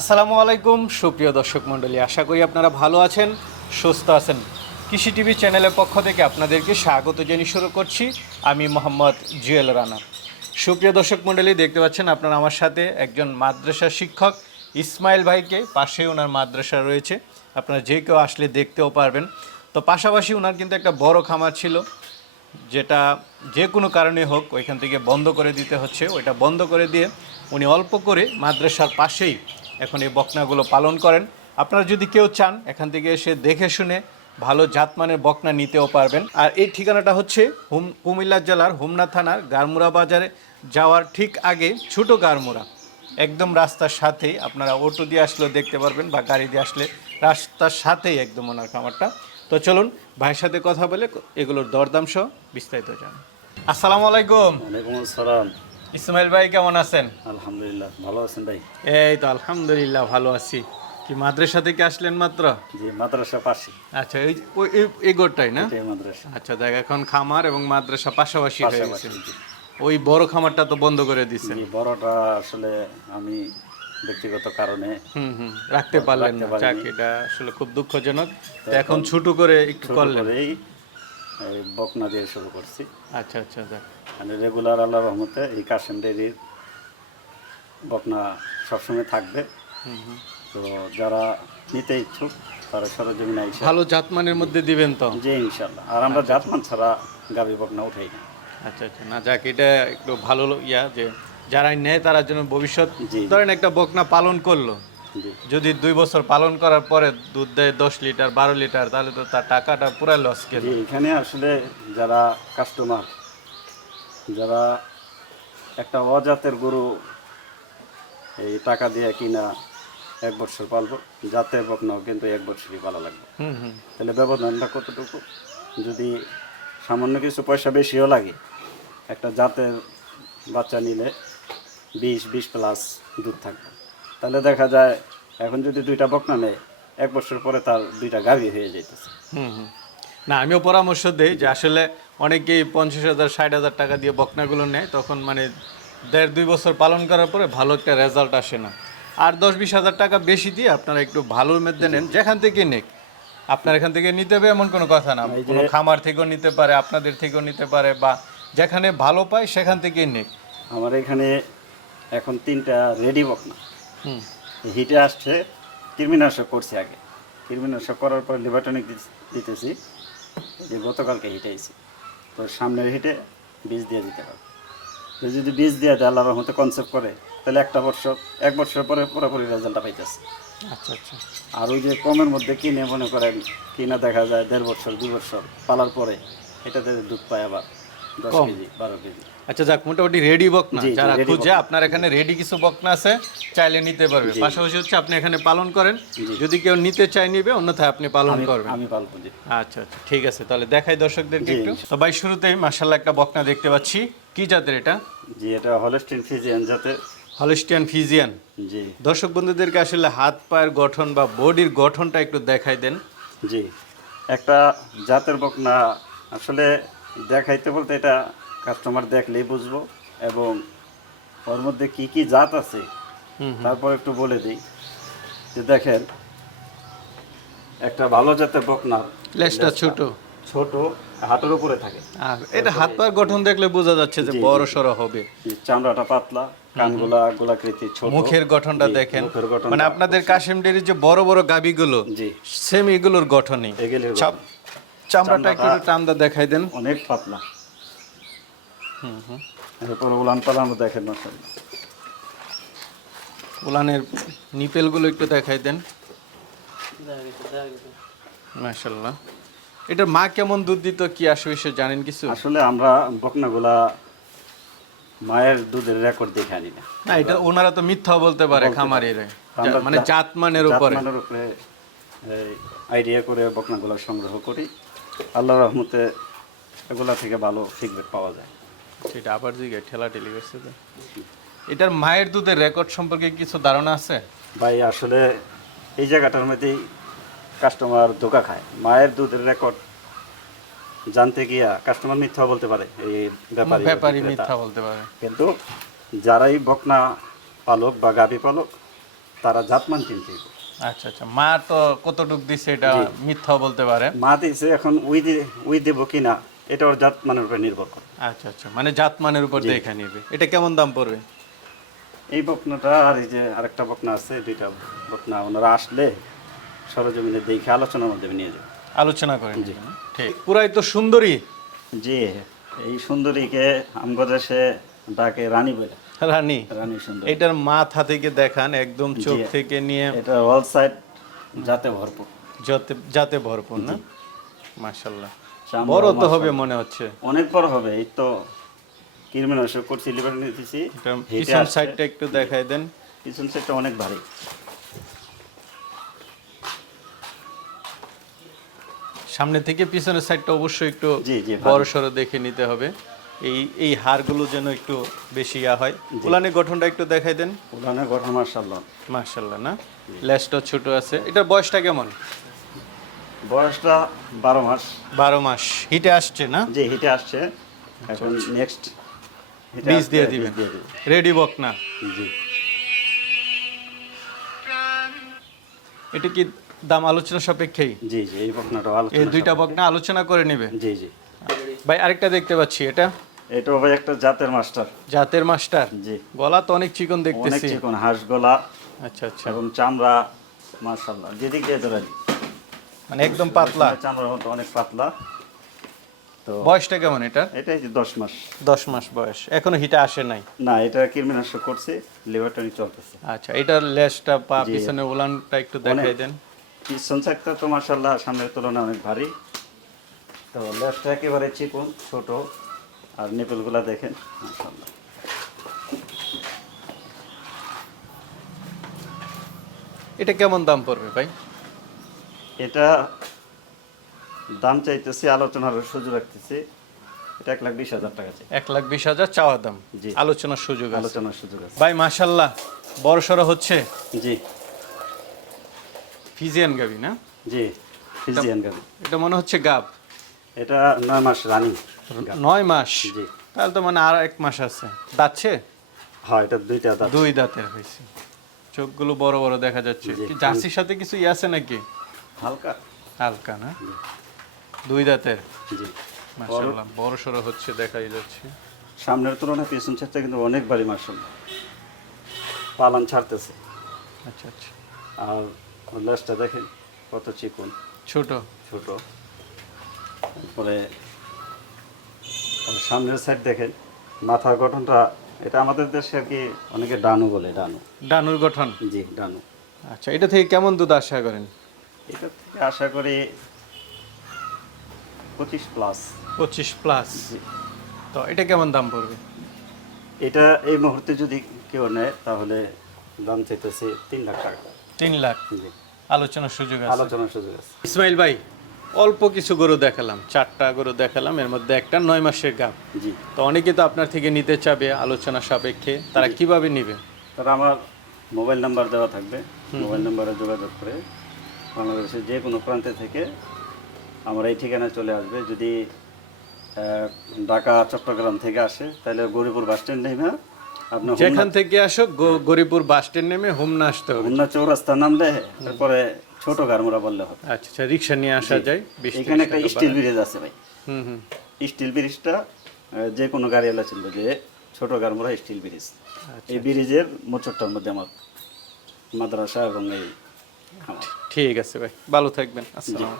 আসসালামু আলাইকুম, সুপ্রিয় দর্শক মণ্ডলী। আশা করি আপনারা ভালো আছেন, সুস্থ আছেন। কৃষি টিভি চ্যানেলের পক্ষ থেকে আপনাদেরকে স্বাগত জানিয়ে শুরু করছি। আমি মোহাম্মদ জুয়েল রানা। সুপ্রিয় দর্শক মণ্ডলী, দেখতে পাচ্ছেন আপনারা আমার সাথে একজন মাদ্রাসা শিক্ষক, ইসমাইল ভাইকে। পাশে ওনার মাদ্রাসা রয়েছে। আপনারা যে কেউ আসলে দেখতেও পারবেন। তো পাশাপাশি ওনার কিন্তু একটা বড় খামার ছিল, যেটা যে কোনো কারণে হোক ওইখান থেকে বন্ধ করে দিতে হচ্ছে। ওইটা বন্ধ করে দিয়ে উনি অল্প করে মাদ্রাসার পাশেই এখন এই বকনাগুলো পালন করেন। আপনারা যদি কেউ চান, এখান থেকে এসে দেখে শুনে ভালো জাতমানের বকনা নিতেও পারবেন। আর এই ঠিকানাটা হচ্ছে হুম কুমিল্লা জেলার হোমনা থানার গারমুরা বাজারে যাওয়ার ঠিক আগে ছোট গারমুরা একদম রাস্তার সাথেই আপনারা অটো দিয়ে আসলেও দেখতে পারবেন বা গাড়ি দিয়ে আসলে রাস্তার সাথেই একদম ওনার খামারটা। তো চলুন, ভাইয়ের সাথে কথা বলে এগুলোর দরদাম সহ বিস্তারিত জান আসসালামু আলাইকুম। ওয়ালাইকুম আসসালাম। ইসমাইল ভাই কেমন আছেন? আলহামদুলিল্লাহ ভালো আছেন ভাই? এই তো আলহামদুলিল্লাহ ভালো আছি। কি মাদ্রাসা থেকে আসলেন মাত্র? জি মাদ্রাসা পাশে। আচ্ছা এই ওই- এই- গোটটাই না? মাদ্রাসা। আচ্ছা দেখ এখন খামার এবং মাদ্রাসা পাশাপাশি হয়ে গেছে। ওই বড় খামারটা তো বন্ধ করে দিচ্ছেন জি বড়টা আসলে আমি ব্যক্তিগত কারণে হুম হুম রাখতে পারলেন না। এটা আসলে খুব দুঃখজনক। তো এখন ছোট করে একটু করলেন। এই বকনা দিয়ে শুরু করছি। আচ্ছা আচ্ছা যাক মানে রেগুলার আল্লাহ রহমতে এই কাশেম ডেরির বকনা সবসময় থাকবে। তো যারা নিতে ইচ্ছুক তারা সরজমিনে ভালো জাতমানের মধ্যে দিবেন তো? জি ইনশাল্লাহ আর আমরা জাতমান ছাড়া গাভী বকনা উঠাই না। আচ্ছা আচ্ছা। না যাক এটা একটু ভালো ইয়া যে যারাই নেয় তারা যেন ভবিষ্যৎ। ধরেন একটা বকনা পালন করল। যদি দুই বছর পালন করার পরে দুধ দেয় দশ লিটার বারো লিটার তাহলে তো তার টাকাটা পুরা লস গেল এখানে আসলে যারা কাস্টমার যারা একটা অজাতের গরু এই টাকা দিয়ে কিনা এক বছর পালবো জাতের বকনাও কিন্তু এক বছরই পালা লাগবে। তাহলে ব্যবধানটা কতটুকু? যদি সামান্য কিছু পয়সা বেশিও লাগে একটা জাতের বাচ্চা নিলে বিশ বিশ প্লাস দুধ থাকবে। তাহলে দেখা যায় এখন যদি দুইটা বকনা নেয় এক বছর পরে তার দুইটা গাভী হয়ে যাইতেছে। হুম না আমিও পরামর্শ দেই যে আসলে অনেকেই পঞ্চাশ হাজার ষাট হাজার টাকা দিয়ে বকনাগুলো নেয় তখন মানে দেড় দুই বছর পালন করার পরে ভালো একটা রেজাল্ট আসে না। আর দশ বিশ হাজার টাকা বেশি দিয়ে আপনারা একটু ভালোর মধ্যে নেন যেখান থেকে নেক। আপনার এখান থেকে নিতে হবে এমন কোনো কথা না। কোনো খামার থেকেও নিতে পারে আপনাদের থেকেও নিতে পারে বা যেখানে ভালো পায় সেখান থেকেই নেক। আমার এখানে এখন তিনটা রেডি বকনা। হুম। হিটে আসছে কৃমিনাশক করছি আগে। কৃমিনাশক করার পর লিভারটনিক দিতেছি যে গতকালকে হিটে আইছি। তো সামনের হিটে বীজ দিয়ে দিতে হবে। তো যদি বীজ দিয়ে দেয় আল্লাহর মতো কনসেপ্ট করে তাহলে একটা বছর এক বছর পরে পুরোপুরি রেজাল্টটা পাইতেছে। আচ্ছা আচ্ছা। আর ওই যে কমের মধ্যে কিনে মনে করেন কিনা দেখা যায় দেড় বছর দুই বছর পালার পরে এটাতে দুধ পায় আবার। কম। আচ্ছা যাক মোটামুটি রেডি বকনা যারা খুঁজে আপনার এখানে রেডি কিছু বকনা আছে চাইলে নিতে পারবে। পাশাপাশি হচ্ছে আপনি এখানে পালন করেন। যদি কেউ নিতে চায় নিবে অন্যথায় আপনি পালন করবেন। আমি আচ্ছা আচ্ছা ঠিক আছে তাহলে দেখাই দর্শকদেরকে জি। একটু। তো ভাই শুরুতেই মার্শাল্লাহ একটা বকনা দেখতে পাচ্ছি। কি জাতের এটা? জি এটা হলস্টিন ফিজিয়ান যাতে হলিস্টিয়ান ফিজিয়ান জি। দর্শক বন্ধুদেরকে আসলে হাত পায়ের গঠন বা বডির গঠনটা একটু দেখাই দেন। জি। একটা জাতের বকনা আসলে দেখাইতে বলতে এটা কাস্টমার দেখলেই বুঝব এবং ওর মধ্যে কি কি জাত আছে তারপর একটু বলে দিই। যে দেখেন একটা ভালো জাতের বকনা। লেজটা ছোট। ছোট হাতের উপরে থাকে। আর এটা হাত পায়ের গঠন দেখলে বোঝা যাচ্ছে যে বড় সড়ো হবে। চামড়াটা পাতলা কানগুলা গোলাকৃতি ছোট। মুখের গঠনটা দেখেন। মানে আপনাদের কাশিম ডেরির যে বড় বড় গাবিগুলো জি। সেম এগুলোর গঠনই। চাপ- চামড়াটা একটু টান্দা দেখাই দেন। অনেক পাতলা। হুম হুম। এরপর উলান পালানো দেখেন মাসাল্লাহ উলানের নিপেলগুলো একটু দেখাই দেন। মাশাল্লাহ এটার মা কেমন দুধ দিত কি আসে বিষয়ে জানেন কিছু? আসলে আমরা বকনাগুলা মায়ের দুধের রেকর্ড দেখে আনি না। না এটা ওনারা তো মিথ্যা বলতে পারে খামারিরা মানে জাত- জাতমানের উপরে। জাতমানের উপরে আইডিয়া করে বকনাগুলা সংগ্রহ করি। আল্লাহ রহমতে এগুলা থেকে ভালো ফিডব্যাক পাওয়া যায়। সেটা আবার দিকে ঠেলা ঠেলি করছে তো এটার মায়ের দুধের রেকর্ড সম্পর্কে কিছু ধারণা আছে? ভাই আসলে এই জায়গাটার মধ্যেই কাস্টমার ধোকা খায়। মায়ের দুধের রেকর্ড জানতে গিয়া কাস্টমার মিথ্যা বলতে পারে। এই ব্যাপারী বা ব্যাপারই মিথ্যা বলতে পারে। কিন্তু যারাই বকনা পালক বা গাভী পালক তারা জাতমান হবে। আচ্ছা আচ্ছা। মা তো কতটুক দিছে এটা মিথ্যাও বলতে পারে। মা দিয়েছে এখন উই উই দেবো কিনা এটা ওর জাতমানের উপরে নির্ভর করে। আচ্ছা আচ্ছা। মানে জাতমানের উপর দেখে নিবে। এটা কেমন দাম পড়বে? এই বকনাটা আর এই যে আরেকটা বকনা আছে দুইটা বকনা ওনারা আসলে সরজমিনে দেখে আলোচনার মাধ্যমে নিয়ে যাবে। আলোচনা করেন ঠিক। পুরাই তো সুন্দরী। জি এই সুন্দরীকে আমগো দেশে ডাকে রানী বলে। রানী। রানী সুন্দর। এটার মাথা থেকে দেখান একদম চোখ থেকে নিয়ে। এটা অল সাইড যাতে ভরপুর। যাতে যাতে ভরপুর না? মাশাল্লাহ বড় তো হবে মনে হচ্ছে। অনেক বড় হবে এই তো কৃমিনাশক করছি লিভার নিতেছি পিছন সাইডটা একটু দেখাই দেন। পিছন সাইডটা অনেক ভারী। সামনে থেকে পিছনের সাইডটা অবশ্যই একটু বড় সড়ো দেখে নিতে হবে। এই এই হাড়গুলো যেন একটু বেশি ইয়া হয়। উলানের গঠনটা একটু দেখাই দেন। উলানের গঠন মার্শাল্লাহ মাশাল্লাহ না? লেজটা ছোট আছে। এটার বয়সটা কেমন? বয়সটা বারো মাস। বারো মাস। হিটে আসছে না? যে হিটে আসছে। এখন নেক্সট বীজ দিয়ে দিবেন। রেডি বক না? জি। এটা কি দাম আলোচনা সাপেক্ষেই? জি জি এই বকনাটা ভালো এই দুইটা বক না আলোচনা করে নেবে? জি জি। ভাই আরেকটা দেখতে পাচ্ছি এটা? এটাও ভাই একটা জাতের মাস্টার। জাতের মাস্টার? জি। গলা তো অনেক চিকন দেখতেছি। অনেক চিকন হাঁস গলা আচ্ছা আচ্ছা। এবং চামড়া মার্শাল্লাহ যেদিক দিয়ে ধরেন। মানে একদম পাতলা। চামড়ার মতো অনেক পাতলা। তো বয়সটা কেমন এটা এটাই যে দশ মাস। দশ মাস বয়স। এখনও হিটে আসে নাই? না এটা কৃমিনাশক করছে চলতেছে। আচ্ছা এটার লেজটা পা। পিছনে উলানটা একটু দেখাই দেন। পিছন তো মার্শাল্লাহ সামনের তুলনায় অনেক ভারী। তো লেজটা একেবারে চিকন ছোট আর নিপলগুলা দেখেন এটা কেমন দাম পড়বে ভাই? এটা দাম চাইতেছি আলোচনার সুযোগ রাখতেছি এটা এক লাখ বিশ হাজার টাকা চাই। এক লাখ বিশ হাজার চাওয়া দাম? জি। আলোচনার সুযোগ আলোচনার সুযোগ আছে। ভাই মাশাল্লাহ বড় সড়ো হচ্ছে? জি। ফিজিয়ান গাবি না? জি ফিজিয়ান গাড়ি এটা মনে হচ্ছে গাব। এটা নয় মাস রানিং নয় মাস? জি। তাহলে তো মানে আর এক মাস আছে। দাচ্ছে হ্যাঁ এটা দুইটা দাঁত। দুই দাঁতের হয়েছে। চোখগুলো বড় বড় দেখা যাচ্ছে। কি জার্সির সাথে কিছু ই আছে নাকি? হালকা। হালকা না? দুই দাঁতের? জি। মাশাল্লাহ বড় সড়ো হচ্ছে দেখাই যাচ্ছে। সামনের তুলনায় পিছন সাইডটা কিন্তু অনেক বাড়ি মার্শাল পালান ছাড়তেছে। আচ্ছা আচ্ছা। আর লেজটা দেখেন কত চিকন। ছোট। ছোট। তারপরে সামনের সাইড দেখেন মাথার গঠনটা এটা আমাদের দেশে আর কি অনেকে ডানু বলে ডানু। ডানুর গঠন? জি ডানু। আচ্ছা এটা থেকে কেমন দুধ আশা করেন? এটা থেকে আশা করি পঁচিশ প্লাস পঁচিশ প্লাস তো এটা কেমন দাম পড়বে? এটা এই মুহূর্তে যদি কেউ নেয় তাহলে দাম চাইতেছে তিন লাখ টাকা। তিন লাখ? আলোচনার সুযোগ আছে। আলোচনার সুযোগ আছে। ইসমাইল ভাই অল্প কিছু গরু দেখালাম চারটা গরু দেখালাম এর মধ্যে একটা নয় মাসের গাব। জি। তো অনেকে তো আপনার থেকে নিতে চাবে আলোচনা সাপেক্ষে তারা কীভাবে নিবে? তারা আমার মোবাইল নাম্বার দেওয়া থাকবে মোবাইল নাম্বারে যোগাযোগ করে বাংলাদেশের যে কোনো প্রান্তে থেকে আমার এই ঠিকানায় চলে আসবে। যদি ঢাকা চট্টগ্রাম থেকে আসে তাহলে গরিপুর বাস স্ট্যান্ড নেমে আপনার যেখান থেকে আসো গরিপুর বাস স্ট্যান্ড নেমে হোমনা আসতে হবে। হোমনা চৌরাস্তা নামলে তারপরে ছোট গারমোড়া বললে হবে। আচ্ছা আচ্ছা রিক্সা নিয়ে আসা যায় এখানে একটা স্টিল ব্রিজ আছে ভাই। হুম হুম। স্টিল ব্রিজটা যে কোনো গাড়ি এলা চিনবে যে ছোট গারমোড়া স্টিল ব্রিজ আচ্ছা। এই ব্রিজের মোচরটার মধ্যে আমার মাদ্রাসা এবং এই ঠিক আছে ভাই ভালো থাকবেন আসসালাম